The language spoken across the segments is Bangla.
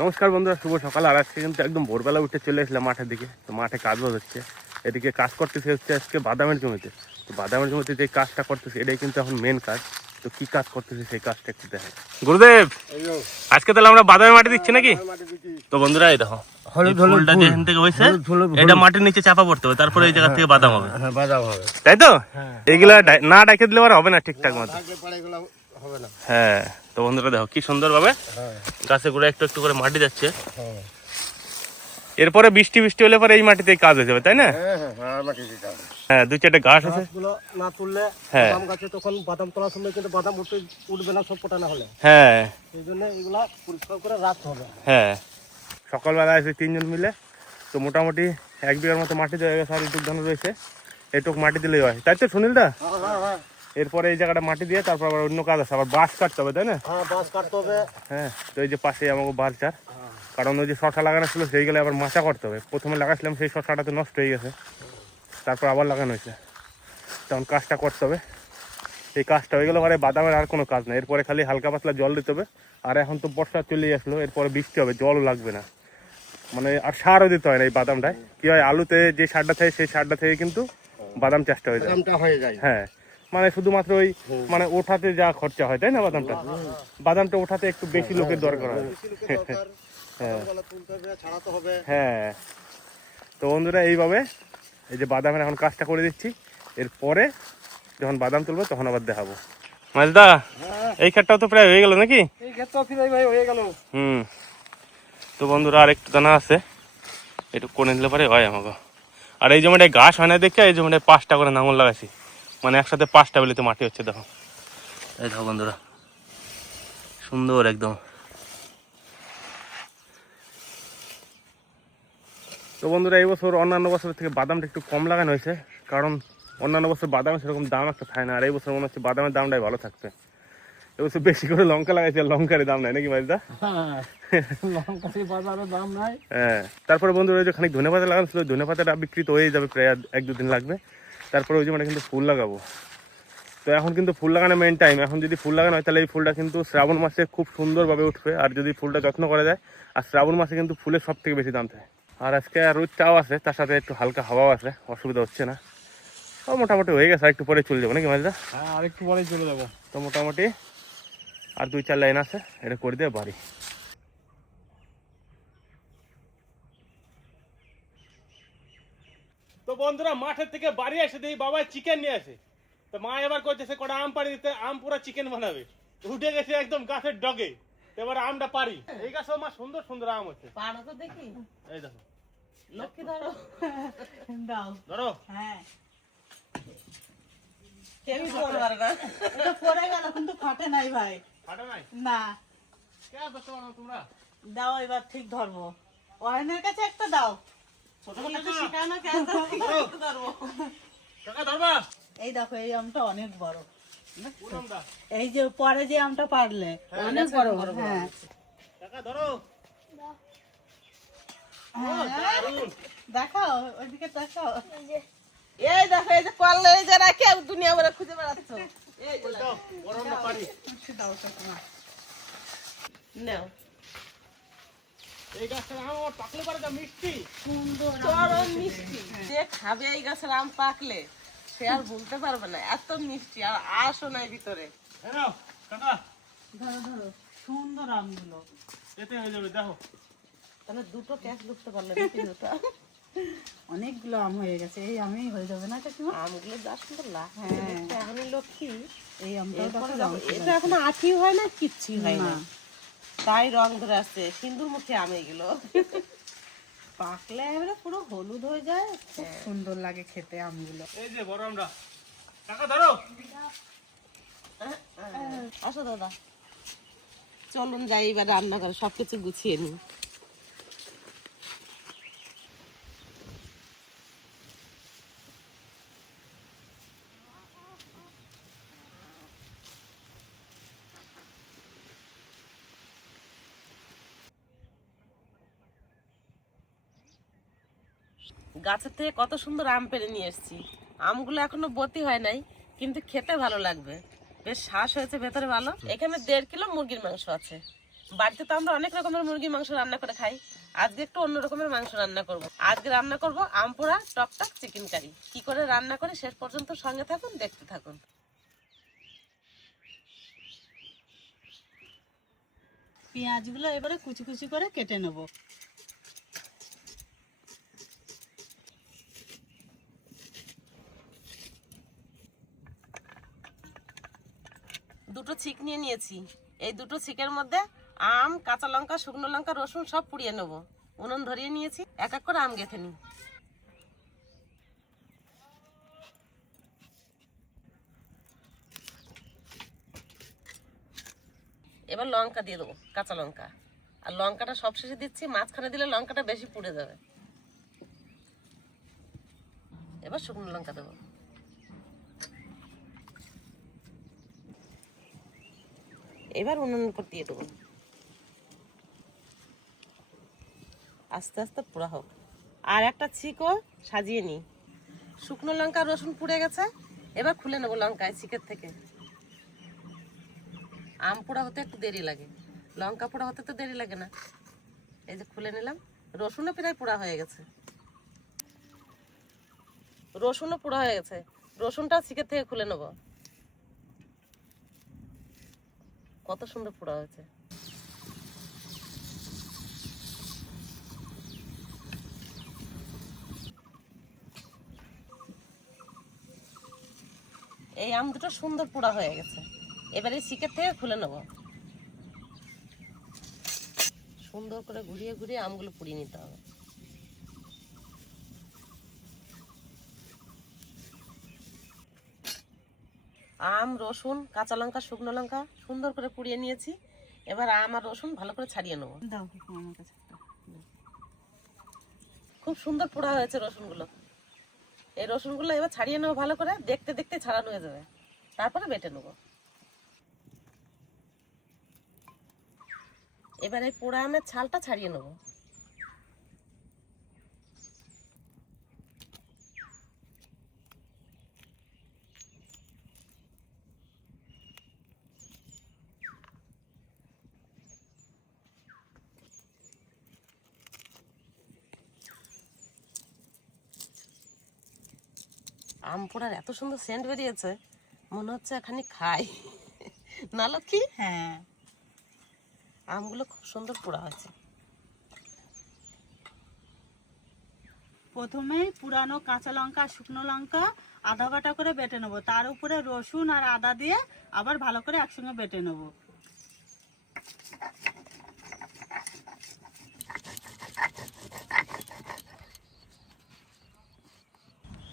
নমস্কার বন্ধুরা, শুভ সকাল। আর আজকে কিন্তু একদম ভোরবেলা উঠে চলে এসলাম মাঠের দিকে। তো মাঠে কাজ বাজ হচ্ছে, এদিকে কাজ করতেছে হচ্ছে আজকে বাদামের জমিতে। তো বাদামের জমিতে যে কাজটা করতেছে এটাই কিন্তু এখন মেন কাজ। তো কি কাজ করতেছে সেই কাজটা একটু দেখেন। গুরুদেব, আজকে তাহলে আমরা বাদামের মাটি দিচ্ছি নাকি? তো বন্ধুরা এই দেখো, ফুলটা যেখান থেকে হয়েছে এটা মাটির নিচে চাপা পড়তে হবে, তারপরে এই জায়গা থেকে বাদাম হবে। বাদাম হবে, তাই তো? এইগুলা না ডাকে দিলে আর হবে না ঠিকঠাক মতো। হবে না। হ্যাঁ, তো বন্ধুরা দেখো কি সুন্দর ভাবে গাছে গুলো একটু একটু করে মাটি যাচ্ছে। এরপরে বৃষ্টি হলে পরে এই মাটিতে কাজ হয়ে যাবে, তাই না? হ্যাঁ, দুই চারটে গাছ আছে না তুললে বাদাম গাছে তখন বাদাম তোলার সময় কিন্তু বাদাম উঠবে না, সব ফোটানো হলে। হ্যাঁ, এই জন্য এগুলা পরিষ্কার করে রাখতে হবে। হ্যাঁ, সকালবেলা আছে তিনজন মিলে। তো মোটামুটি 1 বিঘার মতো মাটি দেওয়া গেছে, আর এটুক ধান রয়েছে, এটুক মাটি দিলেই হয়, তাই তো সুনীল দা? এরপরে এই জায়গাটা মাটি দিয়ে তারপর আবার অন্য কাজ আছে, আবার বাঁশ কাটতে হবে, তাই না? হ্যাঁ, বাঁশ কাটতে হবে। হ্যাঁ, তো এই যে পাশে আমাকে বালচার, কারণ ওই যে শশা লাগানো ছিল সেইগুলো আবার মাচা করতে হবে। প্রথমে লাগাইছিলাম সেই শশাটা তো নষ্ট হয়ে গেছে, তারপর আবার লাগানো হয়েছে, তখন কাজটা করতে হবে। এই কাজটা হয়ে গেলে পরে বাদামের আর কোনো কাজ নেই, এরপরে খালি হালকা পাতলা জল দিতে হবে। আর এখন তো বর্ষা চলে আসলো, এরপরে বৃষ্টি হবে, জলও লাগবে না, মানে আর সারও দিতে হয় না। এই বাদামটায় কি হয়, আলুতে যে সারটা থাকে সেই সারটা থেকে কিন্তু বাদাম চাষটা হয়ে যায়। হ্যাঁ, মানে শুধুমাত্র ওই মানে ওঠাতে যা খরচা হয়, তাই না? বাদামটা ওঠাতে একটু বেশি লোকের দরকার হয়। হ্যাঁ, তো বন্ধুরা এইভাবে এই যে বাদামের এখন কাজটা করে দিচ্ছি, এরপরে যখন বাদাম তুলবো তখন আবার দেখাবো। মাঝদা, এই ক্ষেতটাও তো প্রায় হয়ে গেল নাকি? এই ক্ষেতটাও প্রায় ভাই হয়ে গেল। তো বন্ধুরা আর একটু দানা আছে, একটু করে নিলে পরে হয় আমাকে। আর এই জমিটায় ঘাস হয় না দেখে এই জমিটায় 5টা করে নাঙল লাগাইছি, মানে একসাথে 5টা বেলিতে মাটি হচ্ছে। দেখো, এই দেখো বন্ধুরা, সুন্দর একদম। তো বন্ধুরা এই বছর অন্যান্য বছর থেকে বাদামটা একটু কম লাগানো হয়েছে, কারণ অন্যান্য বছর বাদামের সেরকম দাম একটা থাকে না, আর এই বছর মনে হচ্ছে বাদামের দামটাই ভালো থাকবে। এবছর বেশি করে লঙ্কা লাগাইছে, আর লঙ্কার দাম নাই নাকি ভাইদা? হ্যাঁ, তারপরে বন্ধুরা ওই যে খানিক ধনে পাতা লাগানো ছিল, ধনে পাতাটা বিক্রি তো হয়ে যাবে, প্রায় 1-2 দিন লাগবে। তারপরে ওই যে মানে কিন্তু ফুল লাগাবো। তো এখন কিন্তু ফুল লাগানো মেন টাইম। এখন যদি ফুল লাগানো হয় তাহলে এই ফুলটা কিন্তু শ্রাবণ মাসে খুব সুন্দরভাবে উঠবে, আর যদি ফুলটা যত্ন করা যায়। আর শ্রাবণ মাসে কিন্তু ফুলের সব থেকে বেশি দাম থাকে। আর আজকে রোদটাও আছে, তার সাথে একটু হালকা হাওয়াও আছে, অসুবিধা হচ্ছে না। ও মোটামুটি হয়ে গেছে, আর একটু পরে চলে যাবো নাকি মাঝদা? হ্যাঁ, আর একটু পরেই চলে যাবো। তো মোটামুটি আর 2-4 লাইন আছে, এটা করে দিয়ে বাড়ি। তো বন্ধুরা মাঠের থেকে বাড়ি এসে দেখি বাবা চিকেন নিয়ে আসে। তো মা এবার করতেছে কটা আম পাড়ি দিতে, আম পুরা চিকেন বানাবে। উঠে গেছে একদম গাছের ডগে, এবার আমটা পারি। এই গাছে মা সুন্দর সুন্দর আম হচ্ছে, পাড়ো তো দেখি। এই দেখো, লক্ষ্মী ধরো, দাও ধরো। হ্যাঁ, কেউ ধরতে পারে না। এটা পড়ে গেল কিন্তু ফাটে নাই ভাই। ফাটা নাই না, কে ধরতে পারো তোমরা? দাও এবার ঠিক ধরবো। ওয়াইনের কাছে একটা দাও। ছোট একটু শিখাও না কেন ধরবো। টাকা ধরবা। এই দেখো, এই আমটা অনেক বড়। কোন আমটা? এই যে পরে যে আমটা পারলে অনেক বড়। হ্যাঁ, টাকা ধরো। দেখাও ওইদিকে, দেখাও। এই দেখো, এই যে পারলে এই যে রাখে দুনিয়া ভরে খুঁজে বেড়াচ্ছ। এই যে দাও, বড় আমটা পারি। দাও কাকিমা, নাও। এই গাছটা আম আমার পাকলে পারে যা মিষ্টি, সুন্দর চরম মিষ্টি। যে খাবে এই গাছের আম পাকলে সে আর বলতে পারবে না, এত মিষ্টি। আর আঁশও নাই ভিতরে। এই নাও টাকা, ধরো ধরো, সুন্দর আমগুলো। এতে হয়ে যাবে। দেখো, তাহলে দুটো ক্যাশ ঢুকতে পারলে না, তিনটা অনেকগুলো আম হয়ে গেছে, এই আমেই হয়ে যাবে না কাকিমা? আমগুলো যা সুন্দর লাগছে হ্যাঁ। দেখতে, এখনই লক্ষ্মী। এই আমটাও এরপরে দেখো, দেখো, এটা এখনো আঠি হয় না, কিচ্ছু হয় না, না। তাই রং ধরে আসছে সিন্দুর মুখে আম এগুলো। পাকলে এবারে পুরো হলুদ হয়ে যায়, খুব সুন্দর লাগে খেতে আমগুলো। এই যে বড় আমটা, টাকা ধরো। আসো দাদা, চলুন যাই এবার রান্না করে সবকিছু গুছিয়ে নিই। গাছের থেকে কত সুন্দর আম পেড়ে নিয়ে এসেছি। আমগুলো এখনো বতি হয় নাই, কিন্তু খেতে ভালো লাগবে, বেশ শ্বাস হয়েছে ভেতরে ভালো। এখানে 1.5 কিলো মুরগির মাংস আছে, বাড়িতে তো আমরা অনেক রকমের মুরগির মাংস রান্না করে খাই, আজকে একটু অন্য রকমের মাংস রান্না করব। আজকে রান্না করব আম পোড়া টকটক চিকেন কারি। কি করে রান্না করে শেষ পর্যন্ত সঙ্গে থাকুন, দেখতে থাকুন। পেঁয়াজগুলো এবারে কুচি কুচি করে কেটে নেব। দুটো ছিক নিয়ে নিয়েছি। এই দুটো ছিকের মধ্যে আম, কাঁচা লঙ্কা, শুকনো লঙ্কা, রসুন সব পুড়িয়ে নেব। উনুন ধরিয়ে নিয়েছি, এক এক করে আম গেঁথে নিই। এবার লঙ্কা দিয়ে দেবো, কাঁচা লঙ্কা। আর লঙ্কাটা সবশেষে দিচ্ছি, মাঝখানে দিলে লঙ্কাটা বেশি পুড়ে যাবে। এবার শুকনো লঙ্কা দেবো। এবার উনুনের উপর দিয়ে দেবো, আস্তে আস্তে পোড়া হোক। আর একটা ছিকও সাজিয়ে নিই। শুকনো লঙ্কা রসুন পুড়ে গেছে, এবার খুলে নেবো লঙ্কায় ছিকের থেকে। আম পোড়া হতে একটু দেরি লাগে, লঙ্কা পোড়া হতে তো দেরি লাগে না। এই যে খুলে নিলাম, রসুনও প্রায় পোড়া হয়ে গেছে। রসুনও পোড়া হয়ে গেছে, রসুনটা ছিকের থেকে খুলে নেবো। কত সুন্দর পোড়া হয়েছে। এই আম দুটো সুন্দর পোড়া হয়ে গেছে, এবার এই ছিকের থেকে খুলে নেব। সুন্দর করে ঘুরিয়ে ঘুরিয়ে আমগুলো পুড়িয়ে নিতে হবে। আম, রসুন, কাঁচা লঙ্কা, শুকনো লঙ্কা সুন্দর করে পুড়িয়ে নিয়েছি। এবার আম আর রসুন ভালো করে ছাড়িয়ে নেবো। দাও আমার কাছে একটা। খুব সুন্দর পোড়া হয়েছে রসুনগুলো। এই রসুনগুলো এবার ছাড়িয়ে নেবো ভালো করে, দেখতে দেখতে ছাড়ানো হয়ে যাবে। তারপরে বেটে নেবো। এবার এই পোড়া আমের ছালটা ছাড়িয়ে নেবো। আম পোড়ার এত সুন্দর সেন্ট বেরিয়েছে, মনে হচ্ছে এখানে খাই না লক্ষ্মী? হ্যাঁ, আমগুলো খুব সুন্দর পোড়া হয়েছে। প্রথমে পুরানো কাঁচা লঙ্কা, শুকনো লঙ্কা আধা বাটা করে বেটে নেবো, তার উপরে রসুন আর আদা দিয়ে আবার ভালো করে একসঙ্গে বেটে নেবো।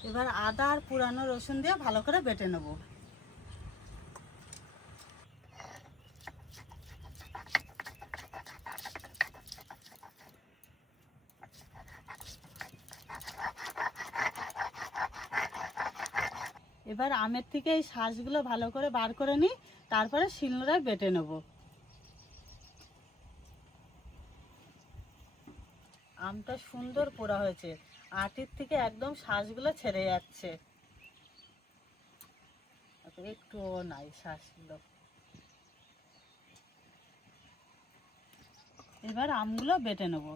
এবার আদা আর পুরানো রসুন দিয়ে ভালো করে বেটে নেবো। এবার আমের থেকে এই শাঁসগুলো ভালো করে বার করে নিই, তারপরে শিলনোড়ায় বেটে নেব। আমটা সুন্দর পোড়া হয়েছে, আটির থেকে একদম শাঁসগুলো ছেড়ে যাচ্ছে, একটুও নাই শাঁসগুলো। এবার আমগুলো বেটে নেব।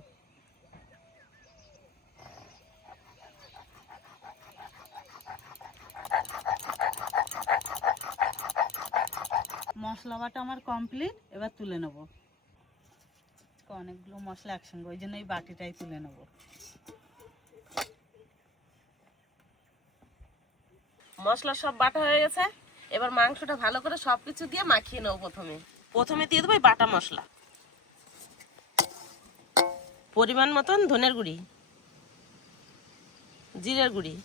মশলা বাটা আমার কমপ্লিট, এবার তুলে নেব। অনেকগুলো মশলা একসঙ্গে, ওই জন্য এই বাটিটাই তুলে নেব। মশলা সব বাটা হয়ে গেছে, এবার মাংসটা ভালো করে সবকিছু দিয়ে মাখিয়ে নেবো। প্রথমে দিয়ে দেবো এই বাটা মশলা, পরিমাণ মতন ধনের গুঁড়ি, জিরের গুঁড়ি,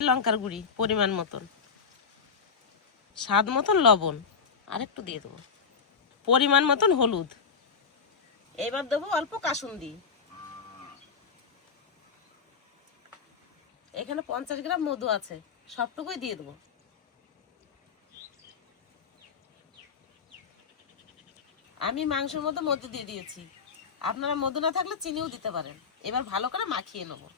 লঙ্কার গুঁড়ি পরিমাণ মতন, স্বাদ মতন লবণ আর একটু দিয়ে দেবো, পরিমাণ মতন হলুদ। এবার দেবো অল্প কাসুন্দি। এখানে 50 গ্রাম মধু আছে, সবটুকুই দিয়ে দেবো। আমি মাংসের মধ্যে মধু দিয়ে দিয়েছি, আপনারা মধু না থাকলে চিনিও দিতে পারেন। এবার ভালো করে মাখিয়ে নেবো।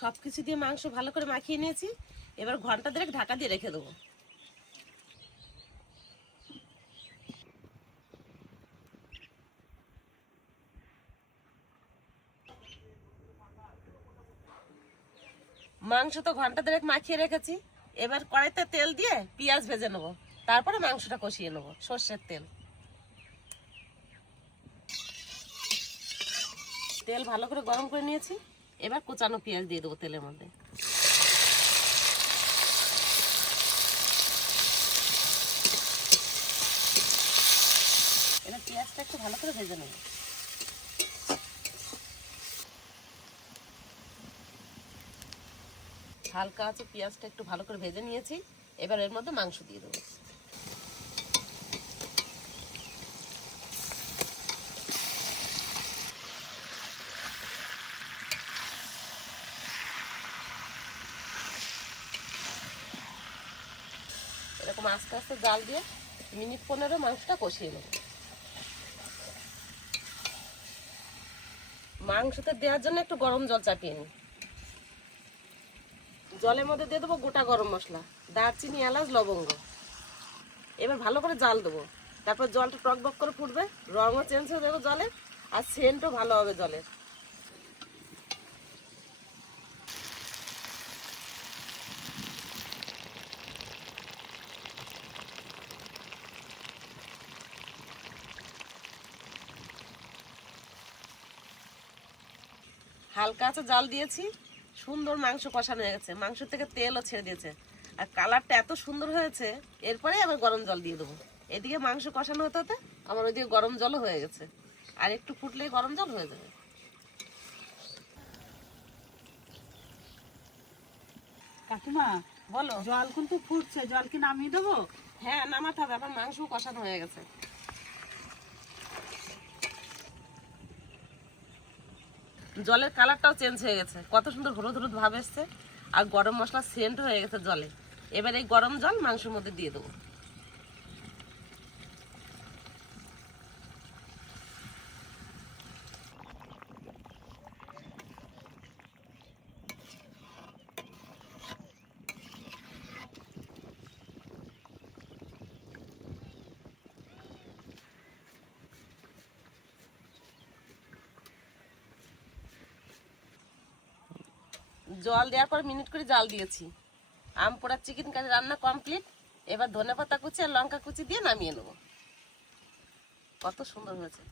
সব কিছু দিয়ে মাংস ভালো করে মাখিয়ে নিয়েছি। এবার ঘন্টা দেড়েক ঢাকা দিয়ে রেখে দেবো। মাংস তো ঘন্টা দেড়েক মাখিয়ে রেখেছি। এবার কড়াইতে তেল দিয়ে পেঁয়াজ ভেজে নেবো, তারপরে মাংসটা কষিয়ে নেবো সর্ষের তেল। তেল ভালো করে গরম করে নিয়েছি। এবার কোচানো পেঁয়াজ দিয়ে দেবো তেলের মধ্যে। এবার পেঁয়াজটা একটু ভালো করে ভেজে নেব। হালকা আছে পেঁয়াজটা একটু ভালো করে ভেজে নিয়েছি। এবার এর মধ্যে মাংস দিয়ে দেবো। এরকম আস্তে আস্তে জাল দিয়ে মিনিট 15 মাংসটা কষিয়ে নেব। মাংসতে দেওয়ার জন্য একটু গরম জল চাপিয়ে নিই। জলের মধ্যে দিয়ে দেবো গোটা গরম মশলা, দারচিনি, এলাচ, লবঙ্গ। এবার ভালো করে জাল দেবো। তারপর জলটা টকবক করে ফুটবে, রঙও চেঞ্জ হয়ে যাবে জলের, আর সেন্টও ভালো হবে জলের। হালকা আছে জাল দিয়েছি, সুন্দর মাংস কষানো হয়ে গেছে, মাংস থেকে তেলও ছেড়ে দিয়েছে, আর কালারটা এত সুন্দর হয়েছে। এরপরে আবার গরম জল দিয়ে দেবো। এদিকে মাংস কষানো হতে হতে আমার ওইদিকে গরম জলও হয়ে গেছে, আর একটু ফুটলেই গরম জল হয়ে যাবে। কাকিমা বলো। জল কিন্তু ফুটছে, জল কি নামিয়ে দেবো? হ্যাঁ, নামাতে হবে, আমার মাংস কষানো হয়ে গেছে। জলের কালারটাও চেঞ্জ হয়ে গেছে, কত সুন্দর হলুদ হলুদ ভাব এসছে, আর গরম মশলা সেন্ট হয়ে গেছে জলে। এবার এই গরম জল মাংসের মধ্যে দিয়ে দেবো। জল দেওয়ার পর মিনিট করে জাল দিয়েছি। আম পোড়া চিকেন কারি রান্না কমপ্লিট। এবার ধনেপাতা কুচি আর লঙ্কা কুচি দিয়ে নামিয়ে নেব। কত সুন্দর হয়েছে।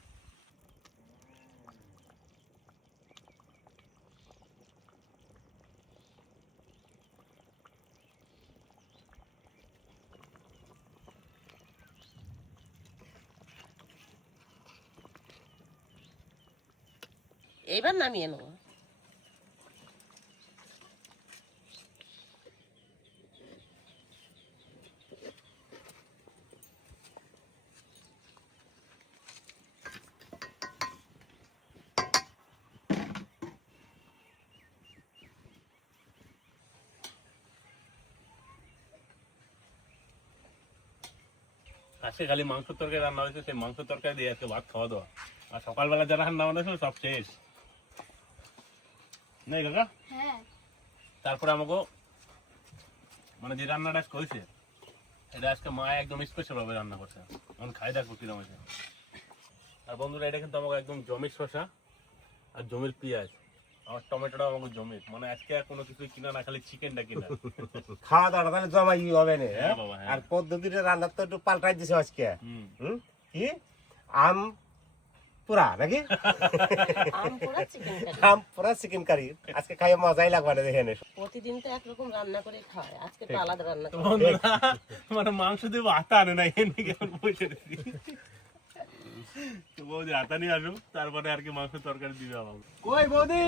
এইবার নামিয়ে নেব। আজকে খালি মাংস তরকারি রান্না হয়েছে, সেই মাংস তরকারি দিয়ে আজকে ভাত খাওয়া দাওয়া। আর সকালবেলা যারা রান্না বান্না সব শেষ নেই কাকা। হ্যাঁ, তারপরে আমাকে মানে যে রান্নাটা আজকে হয়েছে, এটা আজকে মা একদম স্পেশাল ভাবে রান্না করছে। এখন খাই দেখবো কিরকম হয়েছে। আর বন্ধুরা, এটা কিন্তু আমাকে একদম জমির শসা আর জমির পেঁয়াজ, আমার টমেটোটা আমাকে জমির, মানে আজকে আর কোনো কিছু কিনা না, খালি চিকেনটা কিনা। খাওয়া দাওয়াটা তাহলে জমাই হবে না। হ্যাঁ বাবা, হ্যাঁ। আর পদ্ধতিটা রান্নার তো একটু পাল্টাই দিছে আজকে। কি আম পুরা নাকি আম পোড়া চিকেন কারি। আম পুরা চিকেন কারি আজকে খাইয়ে মজাই লাগবে না দেখে। প্রতিদিন তো একরকম রান্না করে খায়, আজকে তো আলাদা রান্না তো করে। বন্ধুরা, মানে মাংস দিয়ে আতা আনে না, এনে কেমন বসে রয়েছি। তো বৌদি আতা নিয়ে আসুক, তারপরে আর কি মাংস তরকারি দিবে আমাকে। কই বৌদি,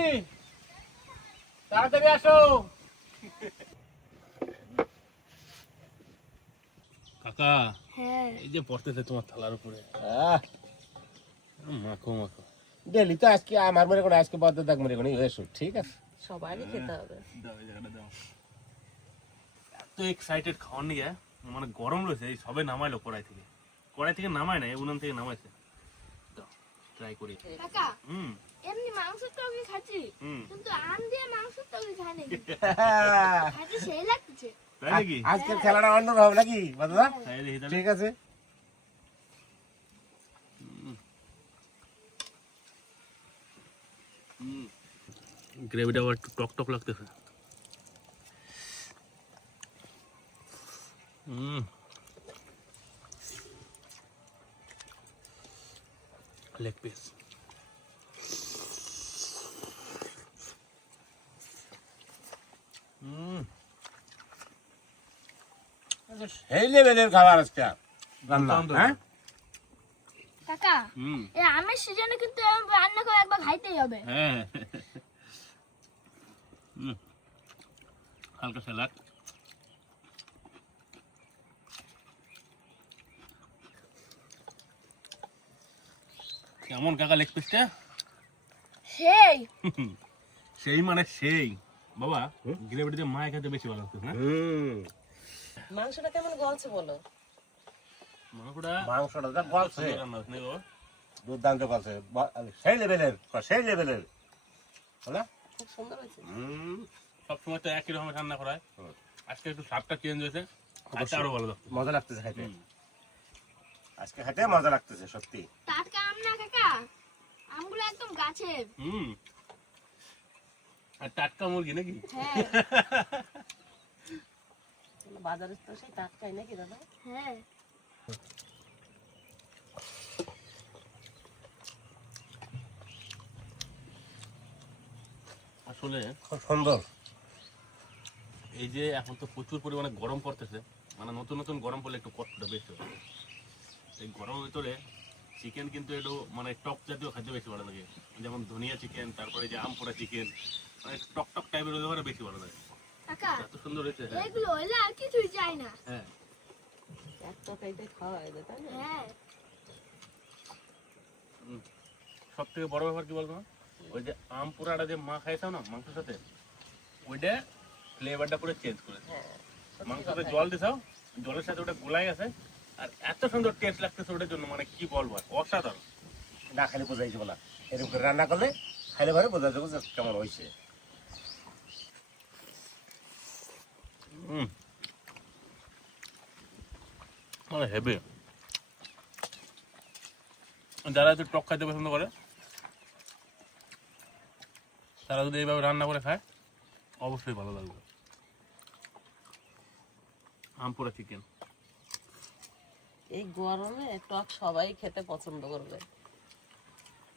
তাড়াতাড়ি আসো। কাকা, হ্যাঁ, এই যে পড়তেছে তোমার থালার উপরে, মাখো মাখো। ডেলি তো আজকে আমার মনে করে আজকে বদ্ধ দেখ মনে করি এসো, ঠিক আছে। সবারই খেতে হবে। দাও এই জায়গাটা দাও। এত এক্সাইটেড খাওয়ার নিয়ে, মানে গরম রয়েছে, এই সবে নামাইলো কড়াই থেকে নামায় না, উনান থেকে নামাইছে। দাও ট্রাই করি। কাকা হুম এমনি মাংসের তরকারি খাচ্ছি হুম কিন্তু আম দিয়ে মাংসের তরকারি খাই নাকি খাইতে সেই লাগছে তাই নাকি আজকের খেলাটা অন্যরকম নাকি দাদা? তাই দেখি তাহলে ঠিক আছে। গ্রেভিটা আবার একটু টক টক লাগতেছে লেগ পিস সেই লেভেলের খাবার আজকে রান্না, হ্যাঁ? কাকা এই আমের সিজনে কিন্তু এরম রান্না করে একবার খাইতেই হবে হ্যাঁ হালকা স্যালাড কেমন কাকা লেগ পিসটা সেই সেই মানে সেই বাবা গ্রেভিটা মায় খেতে বেশি ভালো লাগতো না মাংসটা কেমন গলছে বলো? মাংসটা মাংসটা যা গলছে, রান্না হচ্ছে না বাবা দুর্দান্ত গলছে, সেই লেভেলের, সেই লেভেলের, হলো? খুব সুন্দর হয়েছে। সবসময় তো একই রকমের রান্না করা হয় আজকে একটু স্বাদটা চেঞ্জ হয়েছে আজকে আরো ভালো লাগতো মজা লাগতেছে খাইতে, আজকে খাইতে মজা লাগতেছে সত্যি। টাটকা আম না কাকা, আমগুলো একদম গাছের। আর টাটকা মুরগি নাকি হ্যাঁ বাজারে তো সেই টাটকাই নাকি দাদা? হ্যাঁ আসলে খুব সুন্দর। এই যে এখন তো প্রচুর পরিমাণে গরম পড়তেছে মানে নতুন নতুন গরম পড়লে একটু কষ্টটা বেশি হয় এই গরমের ভিতরে চিকেন কিন্তু একটু মানে টক জাতীয় খাদ্য বেশি ভালো লাগে যেমন ধনিয়া চিকেন তারপরে যে আম পোড়া চিকেন মানে টক টক টাইপের হলে পরে বেশি ভালো লাগে কাকা এত সুন্দর হয়েছে হ্যাঁ এগুলো হইলে আর কিছুই চাই না। হ্যাঁ একটা খাইতে খাওয়া হয় তাই না? হ্যাঁ সব থেকে বড় ব্যাপার কি বলতো ওই যে আম পোড়াটা যে মা খাইছো না মাংসের সাথে ওইটা ফ্লেভারটা পুরো চেঞ্জ করে হ্যাঁ মাংসতে জল দিছাও জলের সাথে ওটা গোলাই আছে আর এত সুন্দর টেস্ট লাগতেছে ওটার জন্য মানে কি বলবো আর অসাধারণ না খালি বোঝা যাবে না, এরকম করে রান্না করলে খাইলে পরে বোঝা যাবে যে কেমন হয়েছে। মানে হেভি যারা একটু টক খাইতে পছন্দ করে তারা যদি এইভাবে রান্না করে খায় অবশ্যই ভালো লাগবে আম পোড়া চিকেন এই গরমে টক সবাই খেতে পছন্দ করবে।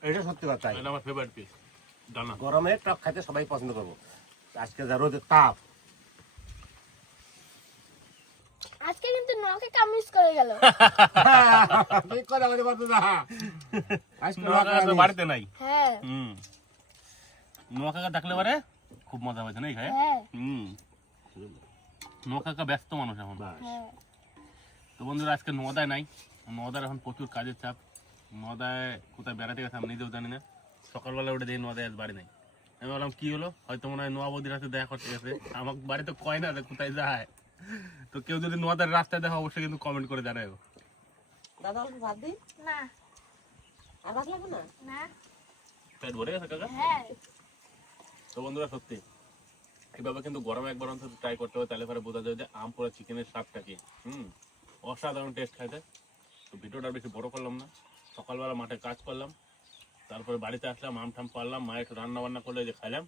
এটা সত্যি কথা, এটা আমার ফেভারিট পিস ডানা গরমে টক খাইতে সবাই পছন্দ করবো। আজকে যা রোদের তাপ, আজকে কিন্তু নকে কামিজ করে গেল। ঠিক কথা বলে বলতো না, আজকে বাড়িতে নাই হ্যাঁ নোয়া কাকা ডাকলে পারে খুব মজা হয়েছে না এই খায় হ্যাঁ নোয়া কাকা ব্যস্ত মানুষ এখন হ্যাঁ তো বন্ধুরা আজকে নদায় নাই নদার এখন প্রচুর কাজের চাপ নদায় কোথায় বেড়াতে গেছে আমি নিজেও জানি না সকালবেলা উঠে দেখি নদায় আজ বাড়ি নাই আমি বললাম কি হলো হয়তো মনে হয় নোয়া বৌদির হাতে দেখা করতে গেছে আমার বাড়িতে কয় না যে কোথায় যায় তো কেউ যদি নোয়াদের রাস্তায় দেখো অবশ্যই কিন্তু কমেন্ট করে জানাও দাদা অল্প ভাত দিই, না আর ভাত লাগবে না? না পেট ভরে গেছে কাকা হ্যাঁ তো বন্ধুরা সত্যি এইভাবে কিন্তু গরমে একবার অন্তত ট্রাই করতে হবে তাহলে পরে বোঝা যায় যে আম পোড়া চিকেনের স্বাদটা কি অসাধারণ টেস্ট খাইতে তো ভিডিওটা বেশি বড় করলাম না সকালবেলা মাঠে কাজ করলাম তারপরে বাড়িতে আসলাম আম ঠাম পারলাম মায়ের একটু রান্না বান্না করলে যে খাইলাম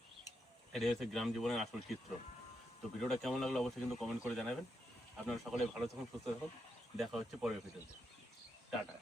এটা হচ্ছে গ্রাম জীবনের আসল চিত্র তো ভিডিওটা কেমন লাগলো অবশ্যই কিন্তু কমেন্ট করে জানাবেন আপনারা সকলে ভালো থাকুন সুস্থ থাকুন দেখা হচ্ছে পরের ভিডিওতে টাটা